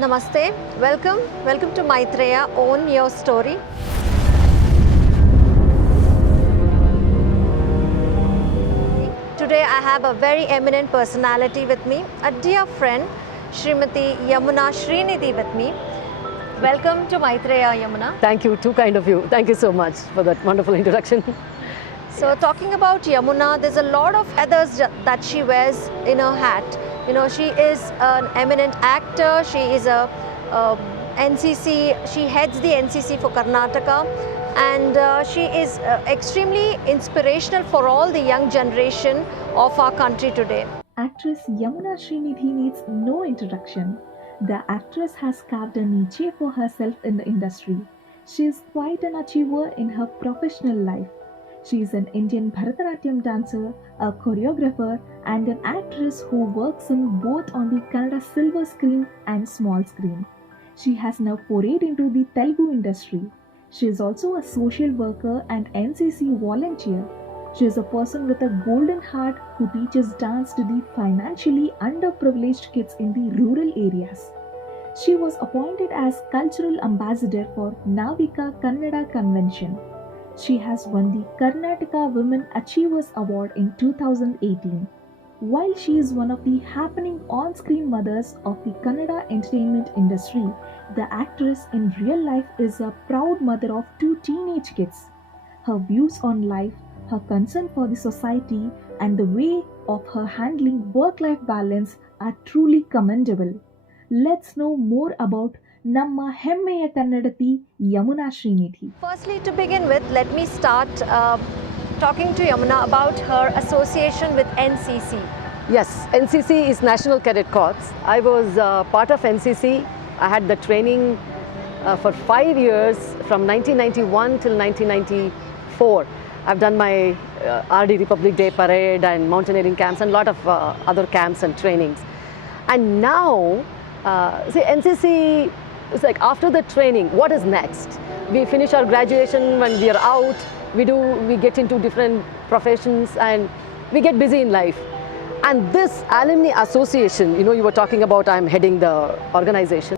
Namaste, welcome to Maitreya, Own Your Story. Today I have a very eminent personality with me, a dear friend, Srimati Yamuna Srinidhi with me. Welcome to Maitreya, Yamuna. Thank you, too kind of you. Thank you so much for that wonderful introduction. So talking about Yamuna, there's a lot of feathers that she wears in her hat. You know, she is an eminent actor, she is a NCC, she heads the NCC for Karnataka, and she is extremely inspirational for all the young generation of our country today. Actress Yamuna Srinidhi needs no introduction. The actress has carved a niche for herself in the industry. She is quite an achiever in her professional life. She is an Indian Bharatanatyam dancer, a choreographer, and an actress who works in both on the Kannada silver screen and small screen. She has now forayed into the Telugu industry. She is also a social worker and NCC volunteer. She is a person with a golden heart who teaches dance to the financially underprivileged kids in the rural areas. She was appointed as Cultural Ambassador for Navika Kannada Convention. She has won the Karnataka Women Achievers Award in 2018. While she is one of the happening on-screen mothers of the Kannada entertainment industry, the actress in real life is a proud mother of 2 teenage kids. Her views on life, her concern for the society, and the way of her handling work-life balance are truly commendable. Let's know more about ನಮ್ಮ ಹೆಮ್ಮೆಯ ಕನ್ನಡತಿ Yamuna Srinidhi. Firstly, to begin with, let me start talking to Yamuna about her association with NCC. Yes, NCC is National Cadet Corps. I was part of NCC. I had the training for 5 years from 1991 till 1994. I've done my RD Republic Day Parade and mountaineering camps and a lot of other camps and trainings. And now, see, NCC is like after the training, what is next? We finish our graduation, when we are out, we get into different professions and we get busy in life. And this alumni association, you know, you were talking about, I'm heading the organization.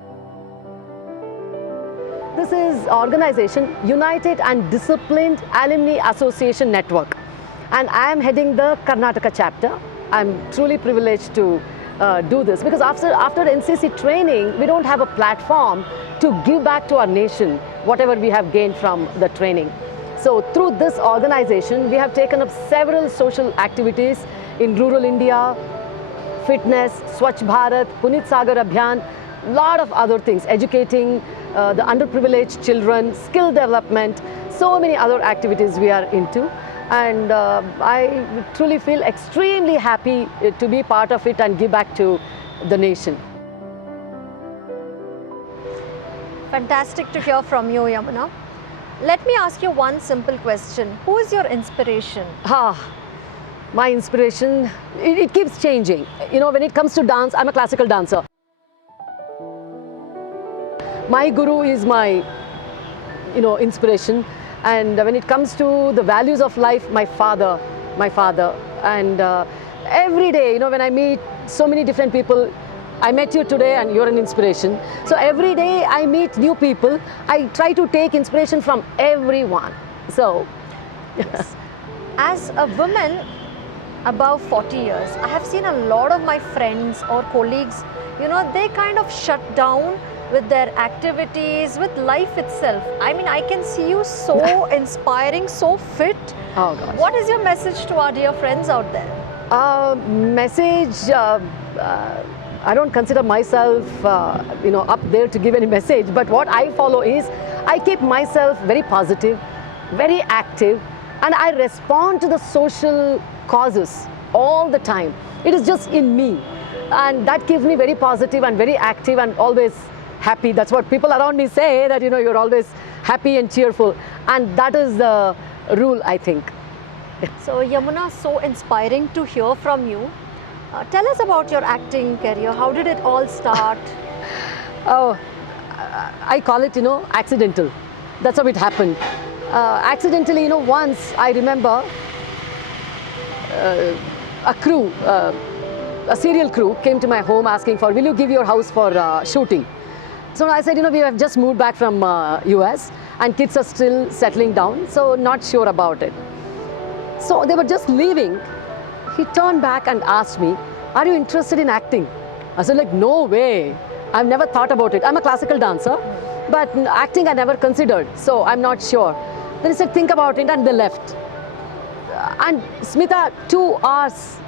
This is organization, United and Disciplined Alumni Association Network. And I am heading the Karnataka chapter. I'm truly privileged to do this because after NCC training, we don't have a platform to give back to our nation whatever we have gained from the training. So through this organization, we have taken up several social activities in rural India, fitness, Swachh Bharat, Punit Sagar Abhiyan, lot of other things, educating the underprivileged children, skill development, so many other activities we are into. And I truly feel extremely happy to be part of it and give back to the nation. Fantastic to hear from you, Yamuna. Let me ask you one simple question. Who is your inspiration? My inspiration, it keeps changing. You know, when it comes to dance, I'm a classical dancer. My guru is my, inspiration. And when it comes to the values of life, my father, and every day, when I meet so many different people, I met you today and you're an inspiration. So every day I meet new people, I try to take inspiration from everyone. So, yes. As a woman above 40 years, I have seen a lot of my friends or colleagues, they kind of shut down with their activities, with life itself. I mean, I can see you so inspiring, so fit. Oh gosh. What is your message to our dear friends out there? Message, I don't consider myself, up there to give any message, but what I follow is, I keep myself very positive, very active, and I respond to the social causes all the time. It is just in me, and that keeps me very positive and very active and always happy. That's what people around me say, that you're always happy and cheerful, and that is the rule, I think. So Yamuna, so inspiring to hear from you. Tell us about your acting career. How did it all start? Oh, I call it, accidental. That's how it happened. Accidentally, once I remember a serial crew came to my home asking for, will you give your house for shooting? So I said, we have just moved back from US and kids are still settling down, so not sure about it. So they were just leaving. He turned back and asked me, are you interested in acting? I said, like, no way. I've never thought about it. I'm a classical dancer, but acting I never considered, so I'm not sure. Then he said, think about it, and they left. And Smita, 2 hours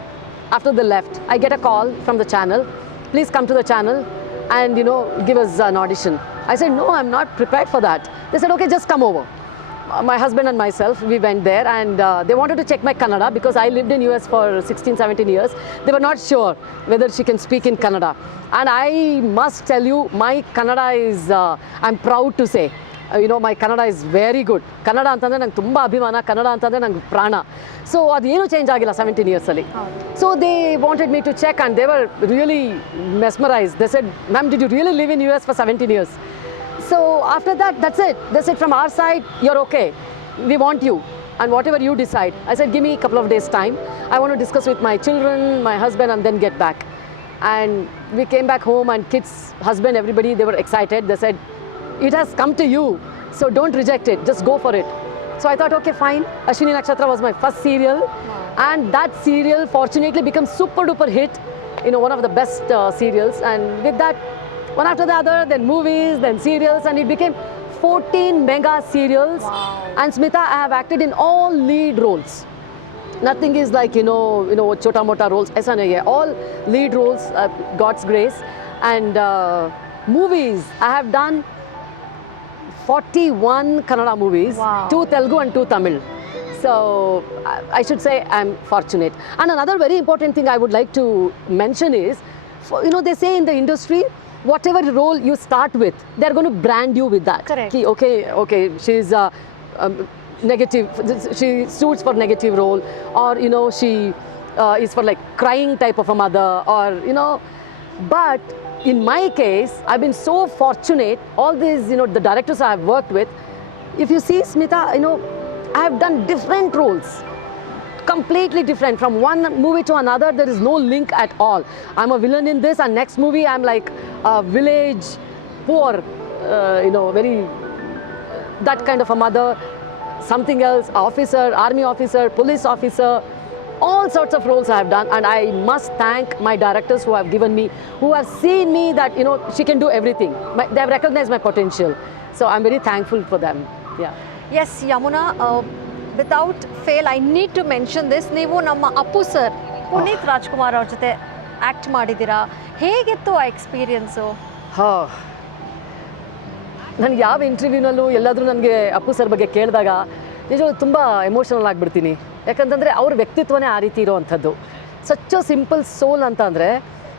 after they left, I get a call from the channel. Please come to the channel and give us an audition. I said, no, I'm not prepared for that. They said, okay, just come over. My husband and myself, we went there, and they wanted to check my Kannada because I lived in US for 16, 17 years. They were not sure whether she can speak in Kannada. And I must tell you, my Kannada is, I'm proud to say, my Kannada is very good. Kannada ಅಂತಂದ್ರೆ ನಂಗೆ ತುಂಬ ಅಭಿಮಾನ, ಕನ್ನಡ ಅಂತಂದ್ರೆ ನಂಗೆ ಪ್ರಾಣ. So ಅದೇನು change ಆಗಿಲ್ಲ 17 years ಅಲ್ಲಿ. So they wanted me to check and they were really mesmerized. They said, ma'am, did you really live in US for 17 years? So after that, that's it. They said, from our side, you're okay. We want you. And whatever you decide. I said, give me a couple of days time. I want to discuss with my children, my husband, and then get back. And we came back home, and kids, husband, everybody, they were excited. They said, it has come to you, so don't reject it. Just go for it. So I thought, okay, fine. Ashwini Nakshatra was my first serial. And that serial, fortunately, became super duper hit. One of the best serials. And with that, one after the other, then movies, then serials, and it became 14 mega serials. Wow. And Smita, I have acted in all lead roles. Nothing is like, chota mota roles. Aisa nahi hai. All lead roles, God's grace. And movies, I have done 41 Kannada movies, Wow. 2 Telugu and 2 Tamil. So I should say I'm fortunate. And another very important thing I would like to mention is, they say in the industry, whatever role you start with, they're going to brand you with that. Correct. Okay, she's negative, she suits for negative role, or she is for like crying type of a mother, or but in my case, I've been so fortunate. All these, the directors I have worked with, if you see Smita, I have done different roles. Completely different. From one movie to another, there is no link at all. I'm a villain in this, and next movie I'm like a village, poor, very, that kind of a mother. Something else, officer, army officer, police officer, all sorts of roles I have done. And I must thank my directors who have given me, who have seen me that, she can do everything. They have recognized my potential. So I'm very thankful for them. Yeah. Yes, Yamuna, without fail, I need to mention this. ನೀವು ನಮ್ಮ Appu sir Puneeth Rajkumar ಅವ್ರ ಜೊತೆ act ಮಾಡಿದ್ದೀರಾ. ಹೇಗಿತ್ತು ಆ experience? ನನಗೆ ಯಾವ ಇಂಟರ್ವ್ಯೂನಲ್ಲೂ ಎಲ್ಲಾದರೂ ನನಗೆ ಅಪ್ಪು ಸರ್ ಬಗ್ಗೆ ಕೇಳಿದಾಗ ನಿಜವಾಗ್ಲೂ ತುಂಬ ಎಮೋಷನಲ್ ಆಗಿಬಿಡ್ತೀನಿ. ಯಾಕಂತಂದರೆ ಅವ್ರ ವ್ಯಕ್ತಿತ್ವನೇ ಆ ರೀತಿ ಇರೋವಂಥದ್ದು. ಸಚ್ ಸಿಂಪಲ್ ಸೋಲ್ ಅಂತ ಅಂದರೆ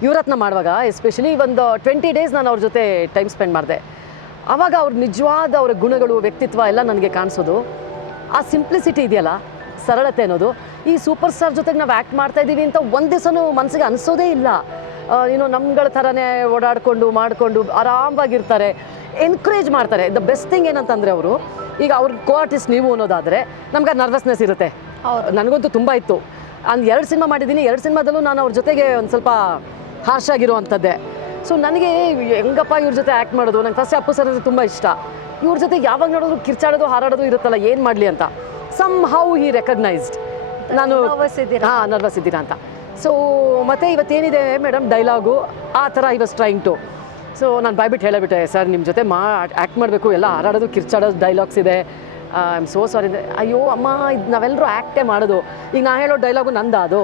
ಯುವರತ್ನ ಮಾಡುವಾಗ ಎಸ್ಪೆಷಲಿ ಒಂದು 20 days ನಾನು ಅವ್ರ ಜೊತೆ ಟೈಮ್ ಸ್ಪೆಂಡ್ ಮಾಡಿದೆ. ಆವಾಗ ಅವ್ರ ನಿಜವಾದ ಅವರ ಗುಣಗಳು, ವ್ಯಕ್ತಿತ್ವ ಎಲ್ಲ ನನಗೆ ಕಾಣಿಸೋದು. ಆ ಸಿಂಪ್ಲಿಸಿಟಿ ಇದೆಯಲ್ಲ, ಸರಳತೆ ಅನ್ನೋದು, ಈ ಸೂಪರ್ ಸ್ಟಾರ್ ಜೊತೆಗೆ ನಾವು ಆ್ಯಕ್ಟ್ ಮಾಡ್ತಾ ಇದ್ದೀವಿ ಅಂತ ಒಂದು ದಿವಸನೂ ಮನಸ್ಸಿಗೆ ಅನಿಸೋದೇ ಇಲ್ಲ. ನಮ್ಗಳ ಥರನೇ ಓಡಾಡಿಕೊಂಡು ಮಾಡಿಕೊಂಡು ಆರಾಮಾಗಿರ್ತಾರೆ, ಎನ್ಕರೇಜ್ ಮಾಡ್ತಾರೆ. ದ ಬೆಸ್ಟ್ ಥಿಂಗ್ ಏನಂತಂದರೆ ಅವರು, ಈಗ ಅವ್ರ ಕೋ ಆರ್ಟಿಸ್ಟ್ ನೀವು ಅನ್ನೋದಾದರೆ ನಮ್ಗೆ ನರ್ವಸ್ನೆಸ್ ಇರುತ್ತೆ. ನನಗಂತೂ ತುಂಬ ಇತ್ತು. ಒಂದು 2 ಸಿನಿಮಾ ಮಾಡಿದ್ದೀನಿ. 2 ಸಿನಿಮಾದಲ್ಲೂ ನಾನು ಅವ್ರ ಜೊತೆಗೆ ಒಂದು ಸ್ವಲ್ಪ ಹಾರ್ಶ್ ಆಗಿರುವಂಥದ್ದೇ. ಸೊ ನನಗೆ ಹೆಂಗಪ್ಪ ಇವ್ರ ಜೊತೆ ಆ್ಯಕ್ಟ್ ಮಾಡೋದು. ನಂಗೆ ಫಸ್ಟ್ ಅಪ್ಪು ಸರ್ ಅಂದರೆ ತುಂಬ ಇಷ್ಟ. ಇವ್ರ ಜೊತೆ ಯಾವಾಗ ನೋಡೋದು ಕಿರ್ಚಾಡೋದು, ಹಾರಾಡೋದು ಇರುತ್ತಲ್ಲ, ಏನು ಮಾಡಲಿ ಅಂತ. ಸಮ್ ಹೌ ಹಿ ರೆಕಗ್ನೈಸ್ಡ್ ನಾನು ನರ್ವಸ್ ಇದ್ದೀರಾ ಅಂತ. ಸೊ ಮತ್ತೆ ಇವತ್ತೇನಿದೆ ಮೇಡಮ್ ಡೈಲಾಗು, ಆ ಥರ I was trying to. So ನಾನು ಬಾಯ್ಬಿಟ್ಟು ಹೇಳಿಬಿಟ್ಟೆ, ಸರ್ ನಿಮ್ಮ ಜೊತೆ ಆ್ಯಕ್ಟ್ ಮಾಡಬೇಕು, ಎಲ್ಲ ಹಾರಾಡೋದು ಕಿರ್ಚಾಡೋದು ಡೈಲಾಗ್ಸ್ ಇದೆ, ಐ ಆಮ್ ಸೋ ಸಾರಿ ಅಂದರೆ. ಅಯ್ಯೋ ಅಮ್ಮ, ಇದು ನಾವೆಲ್ಲರೂ ಆ್ಯಕ್ಟೇ ಮಾಡೋದು. ಈಗ ನಾ ಹೇಳೋ ಡೈಲಾಗು ನಂದು ಅದು.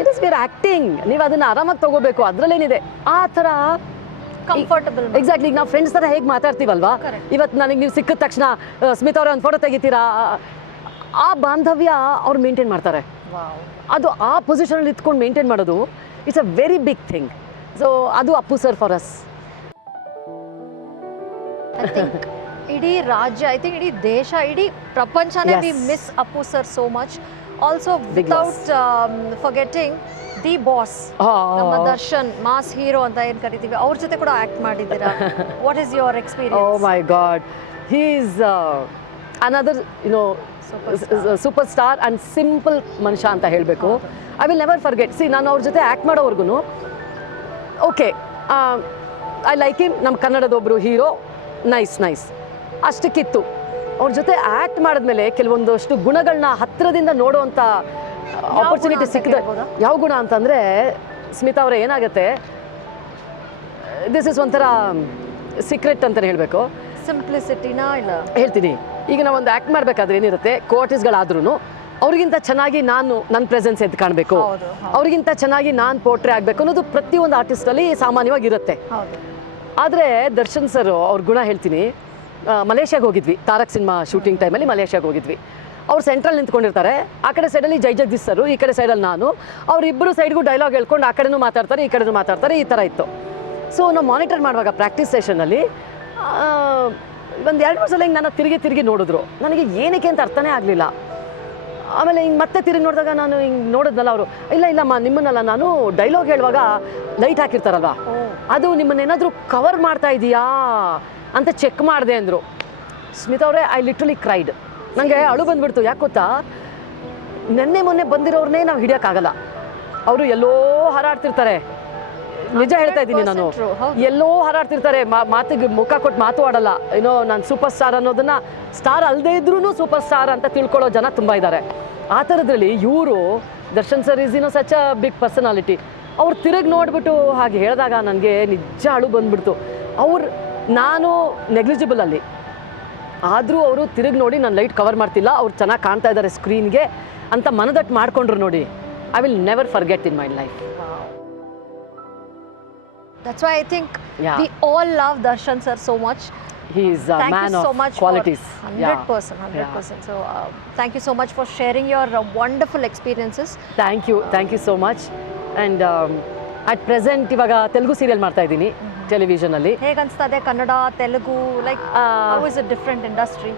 It is where acting. ನೀವು ಅದನ್ನು ಆರಾಮಾಗಿ ತೊಗೋಬೇಕು, ಅದರಲ್ಲೇನಿದೆ. ಆ ಥರ ಕಂಫರ್ಟಬಲ್. ಎಕ್ಸಾಕ್ಟ್ಲಿ. ಈಗ ನಾವು ಫ್ರೆಂಡ್ಸ್ ಥರ ಹೇಗೆ ಮಾತಾಡ್ತೀವಲ್ವಾ, ಇವತ್ತು ನನಗೆ ನೀವು ಸಿಕ್ಕಿದ ತಕ್ಷಣ ಸ್ಮಿತಾ ಅವರೇ ಒಂದು ಫೋಟೋ ತೆಗಿತೀರಾ, ಆ ಬಾಂಧವ್ಯ ಅವ್ರು ಮೇಂಟೈನ್ ಮಾಡ್ತಾರೆ. ಅದು ಆ ಪೊಸಿಷನಲ್ಲಿ ಇತ್ಕೊಂಡು ಮೇಂಟೈನ್ ಮಾಡೋದು, it's a very big thing. So ಅದು Appu sir for us. I think ಇಡೀ ರಾಜ್ಯ, ಐ ಥಿಂಕ್ ಇಡೀ ದೇಶ, ಇಡೀ ಪ್ರಪಂಚನೇ we miss Appu sir so much. Also without forgetting the boss, ನಮ್ಮ ದರ್ಶನ್ ಮಾಸ್ ಹೀರೋ ಅಂತ ಏನು ಕರಿತೀವಿ, ಅವ್ರ ಜೊತೆ ಕೂಡ ಆ್ಯಕ್ಟ್ ಮಾಡಿದ್ದೀರಾ. What is your experience? Oh my god, he is another super star and simple ಮನುಷ್ಯ ಅಂತ ಹೇಳಬೇಕು. I will never forget. See, ನಾನು ಅವ್ರ ಜೊತೆ ಆ್ಯಕ್ಟ್ ಮಾಡೋವರೆಗೂ ಓಕೆ, ಐ ಲೈಕ್ ಹಿಮ್, ನಮ್ಮ ಕನ್ನಡದೊಬ್ಬರು ಹೀರೋ, ನೈಸ್ ಅಷ್ಟಕ್ಕಿತ್ತು. ಅವ್ರ ಜೊತೆ ಆ್ಯಕ್ಟ್ ಮಾಡಿದ್ಮೇಲೆ ಕೆಲವೊಂದಷ್ಟು ಗುಣಗಳನ್ನ ಹತ್ತಿರದಿಂದ ನೋಡುವಂಥ ಆಪರ್ಚುನಿಟಿ ಸಿಕ್ಕಿದೆ. ಯಾವ ಗುಣ ಅಂತಂದರೆ ಸ್ಮಿತಾ ಅವರೇ, ಏನಾಗುತ್ತೆ, ದಿಸ್ ಇಸ್ ಒಂಥರ ಸೀಕ್ರೆಟ್ ಅಂತಲೇ ಹೇಳಬೇಕು. ಸಿಂಪ್ಲಿಸಿಟಿನಾ ಇಲ್ಲ ಹೇಳ್ತೀನಿ. ಈಗ ನಾವೊಂದು ಆ್ಯಕ್ಟ್ ಮಾಡಬೇಕಾದ್ರೆ ಏನಿರುತ್ತೆ, ಕೋಆರ್ಟಿಸ್ಟ್ಗಳಾದ್ರೂ ಅವ್ರಿಗಿಂತ ಚೆನ್ನಾಗಿ ನಾನು ನನ್ನ ಪ್ರೆಸೆನ್ಸ್ ಎದ್ದು ಕಾಣಬೇಕು, ಅವ್ರಿಗಿಂತ ಚೆನ್ನಾಗಿ ನಾನು ಪೋರ್ಟ್ರೇ ಆಗಬೇಕು ಅನ್ನೋದು ಪ್ರತಿಯೊಂದು ಆರ್ಟಿಸ್ಟಲ್ಲಿ ಸಾಮಾನ್ಯವಾಗಿರುತ್ತೆ. ಆದರೆ ದರ್ಶನ್ ಸರ್ ಅವ್ರ ಗುಣ ಹೇಳ್ತೀನಿ. ಮಲೇಷ್ಯಾಗೆ ಹೋಗಿದ್ವಿ, ತಾರಕ್ ಸಿನಿಮಾ ಶೂಟಿಂಗ್ ಟೈಮಲ್ಲಿ ಮಲೇಷ್ಯಾಗೆ ಹೋಗಿದ್ವಿ. ಅವ್ರು ಸೆಂಟ್ರಲ್ಲಿ ನಿಂತ್ಕೊಂಡಿರ್ತಾರೆ, ಆ ಕಡೆ ಸೈಡಲ್ಲಿ ಜಗದೀಶ್ ಸರು, ಈ ಕಡೆ ಸೈಡಲ್ಲಿ ನಾನು. ಅವರಿಬ್ಬರು ಸೈಡ್ಗೂ ಡೈಲಾಗ್ ಹೇಳ್ಕೊಂಡು ಆ ಕಡೆನೂ ಮಾತಾಡ್ತಾರೆ, ಈ ಕಡೆನೂ ಮಾತಾಡ್ತಾರೆ, ಈ ಥರ ಇತ್ತು. ಸೊ ನಾವು ಮಾನಿಟರ್ ಮಾಡುವಾಗ ಪ್ರಾಕ್ಟೀಸ್ ಸೆಷನಲ್ಲಿ ಒಂದು 2-3 ಸಲ ಹಿಂಗೆ ನನ್ನ ತಿರುಗಿ ನೋಡಿದ್ರು. ನನಗೆ ಏನಕ್ಕೆ ಅಂತ ಅರ್ಥನೇ ಆಗಲಿಲ್ಲ. ಆಮೇಲೆ ಹಿಂಗೆ ಮತ್ತೆ ತಿರುಗಿ ನೋಡಿದಾಗ ನಾನು ಹಿಂಗೆ ನೋಡಿದ್ನಲ್ಲ, ಅವರು ಇಲ್ಲಮ್ಮ ನಿಮ್ಮನ್ನೆಲ್ಲ ನಾನು ಡೈಲಾಗ್ ಹೇಳುವಾಗ ಲೈಟ್ ಹಾಕಿರ್ತಾರಲ್ವ, ಅದು ನಿಮ್ಮನ್ನೇನಾದರೂ ಕವರ್ ಮಾಡ್ತಾ ಇದೆಯಾ ಅಂತ ಚೆಕ್ ಮಾಡಿದೆ ಅಂದರು. ಸ್ಮಿತಾ ಅವರೇ, ಐ ಲಿಟ್ರಲಿ ಕ್ರೈಡ್. ನನಗೆ ಅಳು ಬಂದುಬಿಡ್ತು. ಯಾಕೆ ಗೊತ್ತಾ, ಮೊನ್ನೆ ಬಂದಿರೋರನ್ನೇ ನಾವು ಹಿಡಿಯೋಕ್ಕಾಗಲ್ಲ. ಅವರು ಎಲ್ಲೋ ಹಾರಾಡ್ತಿರ್ತಾರೆ, ನಿಜ ಹೇಳ್ತಾ ಇದ್ದೀನಿ ನಾನು, ಎಲ್ಲೋ ಹಾರಾಡ್ತಿರ್ತಾರೆ, ಮಾತಿಗೆ ಮುಖ ಕೊಟ್ಟು ಮಾತು ಆಡಲ್ಲ. ಏನೋ ನಾನು ಸೂಪರ್ ಸ್ಟಾರ್ ಅನ್ನೋದನ್ನು ಸ್ಟಾರ್ ಅಲ್ಲದೇ ಇದ್ರೂ ಸೂಪರ್ ಸ್ಟಾರ್ ಅಂತ ತಿಳ್ಕೊಳ್ಳೋ ಜನ ತುಂಬ ಇದ್ದಾರೆ. ಆ ಥರದ್ರಲ್ಲಿ ಇವರು Darshan sir is such a big personality. ಅವ್ರು ತಿರುಗಿ ನೋಡಿಬಿಟ್ಟು ಹಾಗೆ ಹೇಳಿದಾಗ ನನಗೆ ನಿಜ ಅಳು ಬಂದುಬಿಡ್ತು. ನಾನು ನೆಗ್ಲಿಜಿಬಲ್ ಅಲ್ಲಿ, ಆದರೂ ಅವರು ತಿರುಗಿ ನೋಡಿ ನಾನು ಲೈಟ್ ಕವರ್ ಮಾಡ್ತಿಲ್ಲ, ಅವ್ರು ಚೆನ್ನಾಗಿ ಕಾಣ್ತಾ ಇದ್ದಾರೆ ಸ್ಕ್ರೀನ್ಗೆ ಅಂತ ಮನದಟ್ಟು ಮಾಡಿಕೊಂಡ್ರು ನೋಡಿ. I will never forget in my life. That's why I think we all love Darshan sir so much. He is a man of qualities. 100%. So thank you so much for sharing your wonderful experiences. Thank you so much. And at present ಇವಾಗ Telugu serial ಮಾಡ್ತಾ ಇದ್ದೀನಿ television ಅಲ್ಲಿ. ಹೇಗೆ ಅನಿಸ್ತಾ ಇದೆ Kannada Telugu, like how is it different industry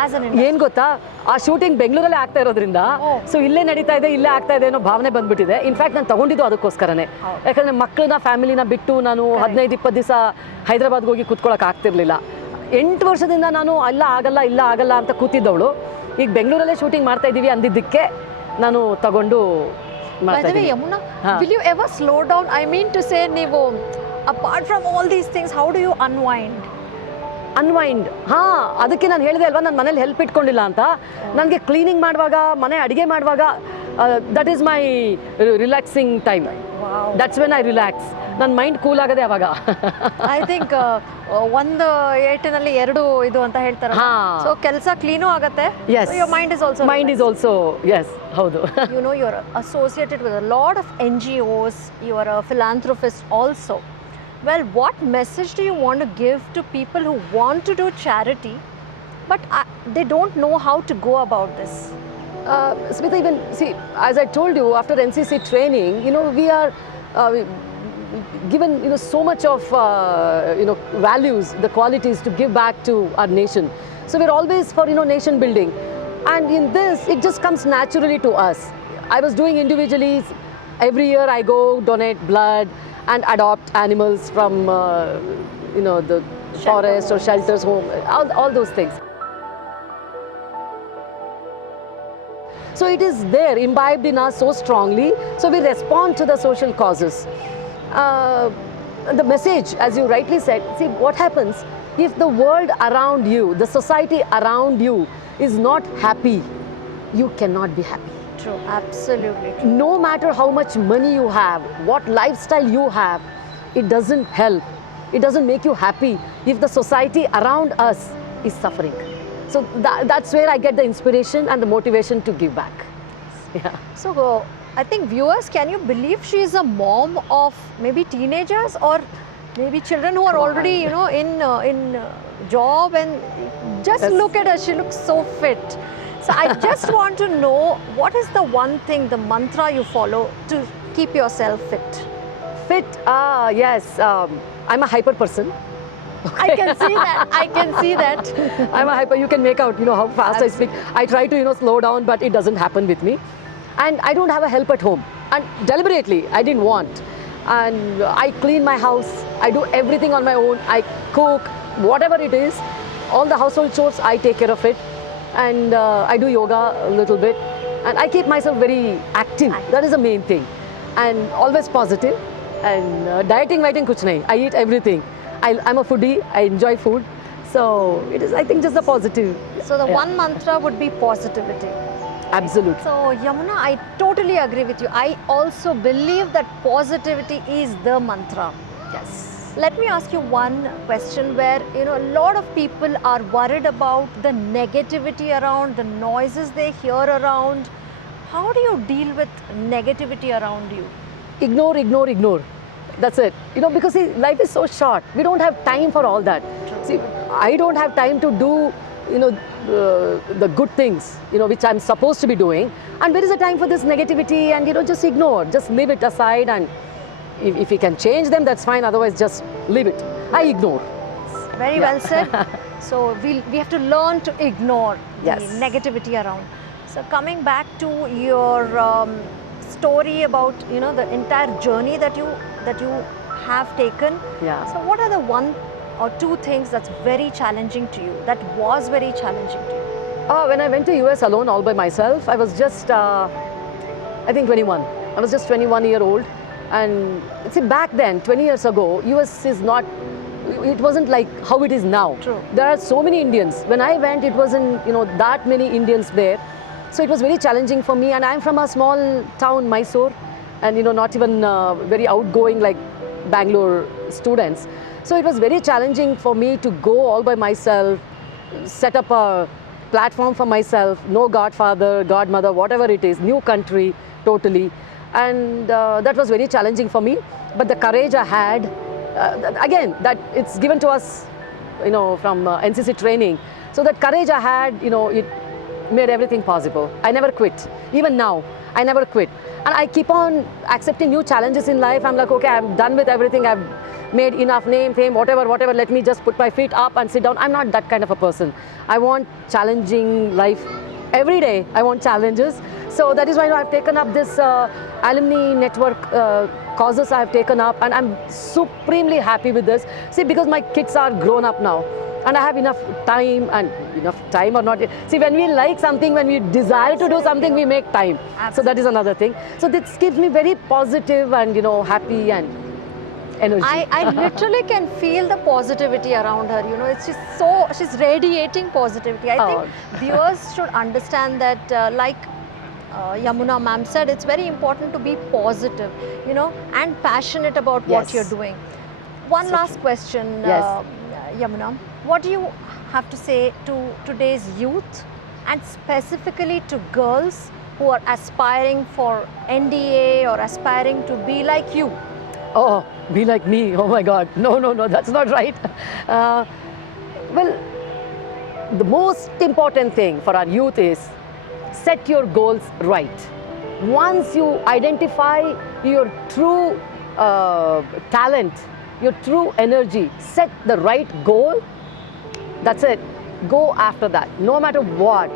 as an industry? ಏನು ಗೊತ್ತಾ, ಆ ಶೂಟಿಂಗ್ ಬೆಂಗಳೂರಲ್ಲೇ ಆಗ್ತಾ ಇರೋದ್ರಿಂದ ಸೊ ಇಲ್ಲೇ ನಡೀತಾ ಇದೆ, ಇಲ್ಲೇ ಆಗ್ತಾ ಇದೆ ಅನ್ನೋ ಭಾವನೆ ಬಂದ್ಬಿಟ್ಟಿದೆ. ಇನ್ಫ್ಯಾಕ್ಟ್ ನಾನು ತಗೊಂಡಿದ್ದು ಅದಕ್ಕೋಸ್ಕರನೇ. ಯಾಕಂದರೆ ಮಕ್ಕಳನ್ನ ಫ್ಯಾಮಿಲಿನ ಬಿಟ್ಟು ನಾನು 15-20 ದಿವಸ ಹೈದರಾಬಾದ್ಗೆ ಹೋಗಿ ಕೂತ್ಕೊಳ್ಳೋಕೆ ಆಗ್ತಿರ್ಲಿಲ್ಲ. 8 ವರ್ಷದಿಂದ ನಾನು ಇಲ್ಲ ಆಗಲ್ಲ ಅಂತ ಕೂತಿದ್ದವಳು ಈಗ ಬೆಂಗಳೂರಲ್ಲೇ ಶೂಟಿಂಗ್ ಮಾಡ್ತಾ ಇದ್ದೀವಿ ಅಂದಿದ್ದಕ್ಕೆ ನಾನು ತಗೊಂಡು ಮಾಡ್ತಾ ಇದ್ದೀನಿ. Yamuna, will you ever slow down? I mean to say, ನೀವು apart from all these things, how do you unwind? ಅದಕ್ಕೆ ನಾನು ಹೇಳಿದೆ ಅಲ್ವಾ, ನಾನು ಮನೇಲಿ ಹೆಲ್ಪ್ ಇಟ್ಕೊಂಡಿಲ್ಲ ಅಂತ. ನನಗೆ ಕ್ಲೀನಿಂಗ್ ಮಾಡುವಾಗ, ಮನೆ ಅಡುಗೆ ಮಾಡುವಾಗ, that is my relaxing time. That's when I relax. ನನ್ನ ಮೈಂಡ್ ಕೂಲ್ ಆಗೋದೇ ಅವಾಗ. ಐ ಥಿಂಕ್ ಒಂದು ಏಟಿನಲ್ಲಿ 2 ಇದು ಅಂತ ಹೇಳ್ತಾರೆ. ಸೊ ಕೆಲಸ ಕ್ಲೀನು ಆಗುತ್ತೆ, ಮೈಂಡ್ ಇಸ್ ಆಲ್ಸೋ ಎಸ್ ಹೌದು. You know, you are associated with a lot of NGOs, you are a philanthropist also. Well, what message do you want to give to people who want to do charity but they don't know how to go about this? Smita, even see, as I told you, after NCC training, we are given so much of values, the qualities to give back to our nation. So we're always for nation building, and in this it just comes naturally to us. I was doing individually. Every year I go donate blood and adopt animals from the forest or shelters, home, all those things. So it is there, imbibed in us so strongly, so we respond to the social causes. The message, as you rightly said, see what happens if the world around you, the society around you is not happy, you cannot be happy. True, absolutely true. No matter how much money you have, what lifestyle you have, it doesn't help. It doesn't make you happy if the society around us is suffering. So that's where I get the inspiration and the motivation to give back. Yeah. So I think viewers, can you believe she is a mom of maybe teenagers or maybe children who are already in job, and just look at her, she looks so fit. So I just want to know, what is the one thing, the mantra you follow to keep yourself fit? Yes, I'm a hyper person. I can see that. I'm a hyper. You can make out how fast I speak. I try to slow down, but it doesn't happen with me. And I don't have a help at home, and deliberately I didn't want. And I clean my house, I do everything on my own. I cook, whatever it is, all the household chores I take care of it. And I do yoga a little bit, and I keep myself very active. That is the main thing, and always positive. And dieting, waiting, kuch nahi. I eat everything. I'm a foodie. I enjoy food. So it is, I think, just the positive. So the Yeah. one mantra would be positivity. Absolutely. So Yamuna, I totally agree with you. I also believe that positivity is the mantra. Yes. Let me ask you one question where a lot of people are worried about the negativity around, the noises they hear around. How do you deal with negativity around you? Ignore, ignore, ignore. That's it. Because see, life is so short. We don't have time for all that. See, I don't have time to do, the good things, which I'm supposed to be doing. And where is the time for this negativity? And, just ignore, just leave it aside. And if we can change them, that's fine. Otherwise, just leave it. I ignore. Very well said. So we have to learn to ignore Yes. the negativity around. So coming back to your story about the entire journey that you have taken. Yeah. So what are the one or two things that's very challenging to you? That was very challenging to you. When I went to US alone, all by myself, I was just, I think 21. I was just 21-year-old. And see, back then, 20 years ago, US is not, it wasn't like how it is now. True. There are so many Indians. When I went, it wasn't, that many Indians there. So it was very challenging for me. And I'm from a small town, Mysore, and, not even very outgoing like Bangalore students. So it was very challenging for me to go all by myself, set up a platform for myself, no godfather, godmother, whatever it is, new country, totally. And that was very challenging for me. But the courage I had, again, that it's given to us, from NCC training. So that courage I had, it made everything possible. I never quit. Even now, I never quit. And I keep on accepting new challenges in life. I'm like, okay, I'm done with everything. I've made enough name, fame, whatever. Let me just put my feet up and sit down. I'm not that kind of a person. I want challenging life every day. I want challenges. So that is why I've taken up this alumni network causes I've taken up, and I'm supremely happy with this. See, because my kids are grown up now, and I have enough time or not. See, when we like something, when we desire to do something, we make time. Absolutely. So that is another thing. So this keeps me very positive and, happy and energy. I literally can feel the positivity around her. It's just she's radiating positivity. I think viewers should understand that, like Yamuna ma'am said, it's very important to be positive, and passionate about what Yes. you're doing. One last question, Yes. Yamuna. What do you have to say to today's youth, and specifically to girls who are aspiring for NDA or aspiring to be like you? Oh, be like me. Oh my God. No, that's not right. Well, the most important thing for our youth is set your goals right. Once you identify your true talent, your true energy, set the right goal, that's it. Go after that, no matter what.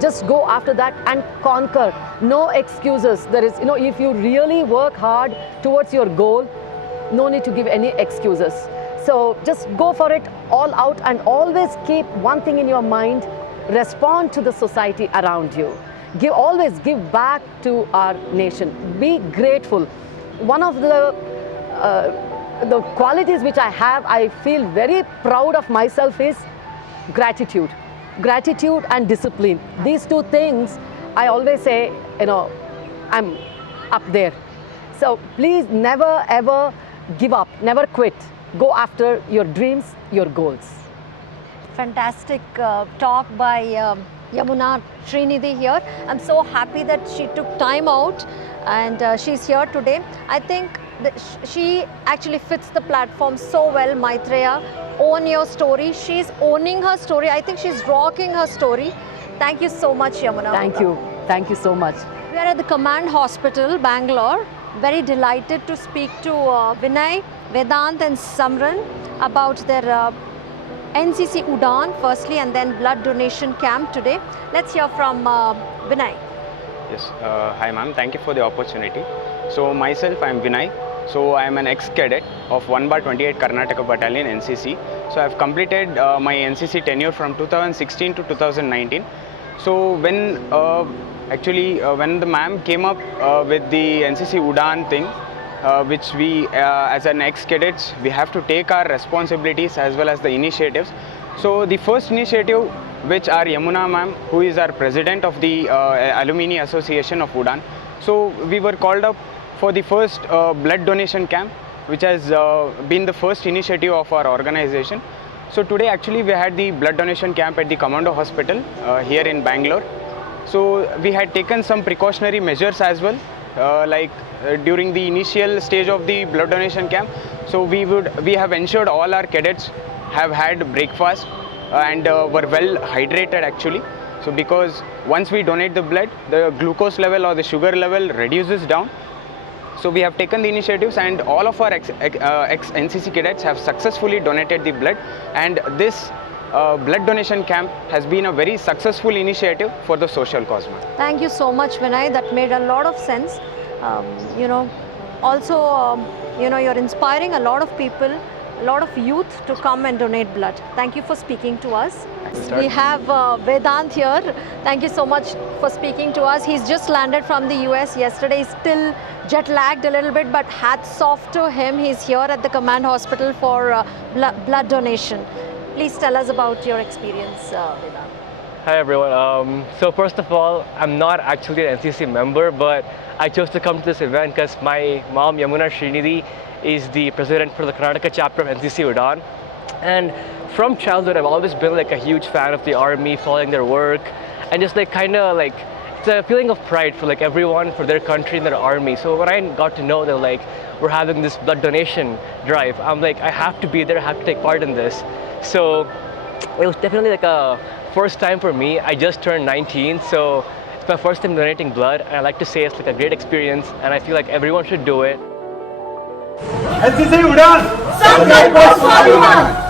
Just go after that and conquer. No excuses. There is, if you really work hard towards your goal, no need to give any excuses. So just go for it all out, and always keep one thing in your mind: respond to the society around you. Always give back to our nation. Be grateful. One of the qualities which I have, I feel very proud of myself, is gratitude. Gratitude and discipline. These two things, I always say, I'm up there. So please never ever give up, never quit. Go after your dreams, your goals. Fantastic talk by Yamuna Srinidhi here. I'm so happy that she took time out and she's here today. I think that she actually fits the platform so well. Maitreya, own your story. She's owning her story. I think she's rocking her story. Thank you so much, Yamuna. Thank you. Thank you so much. We are at the Command Hospital, Bangalore. Very delighted to speak to Vinay, Vedant and Samran about their NCC Udan firstly, and then blood donation camp today. Let's hear from Vinay. Yes, hi ma'am, thank you for the opportunity. So myself, I am Vinay. So I am an ex-cadet of 1/28 Karnataka Battalion NCC. So I have completed my NCC tenure from 2016 to 2019. So when the ma'am came up with the NCC Udan thing, which we as an ex-cadets, we have to take our responsibilities as well as the initiatives. So the first initiative which our Yamuna ma'am, who is our president of the Alumni Association of Udan, so we were called up for the first blood donation camp, which has been the first initiative of our organization. So today actually we had the blood donation camp at the Commando Hospital here in Bangalore. So we had taken some precautionary measures as well, during the initial stage of the blood donation camp. So we have ensured all our cadets have had breakfast and were well hydrated actually. So because once we donate the blood, the glucose level or the sugar level reduces down. So we have taken the initiatives, and all of our ex-NCC cadets have successfully donated the blood, and this blood donation camp has been a very successful initiative for the social cause. Thank you so much, Vinay. That made a lot of sense. Also, you're inspiring a lot of people, a lot of youth to come and donate blood. Thank you for speaking to us. We have Vedant here. Thank you so much for speaking to us. He's just landed from the US yesterday. He's still jet lagged a little bit, but hats off to him. He's here at the Command Hospital for blood donation. Please tell us about your experience, Vedant. Hi everyone. So first of all, I'm not actually an NCC member, but I chose to come to this event because my mom, Yamuna Srinidhi, is the president for the Karnataka chapter of NCC Udan. And from childhood, I've always been like a huge fan of the army, following their work, and just like kind of like it's a feeling of pride for like everyone, for their country and their army. So when I got to know that like we're having this blood donation drive, I'm like, I have to be there, I have to take part in this. So it was definitely like a first time for me. I just turned 19, so it's my first time donating blood, and I like to say it's like a great experience, and I feel like everyone should do it. NCC Udan! Sunday Post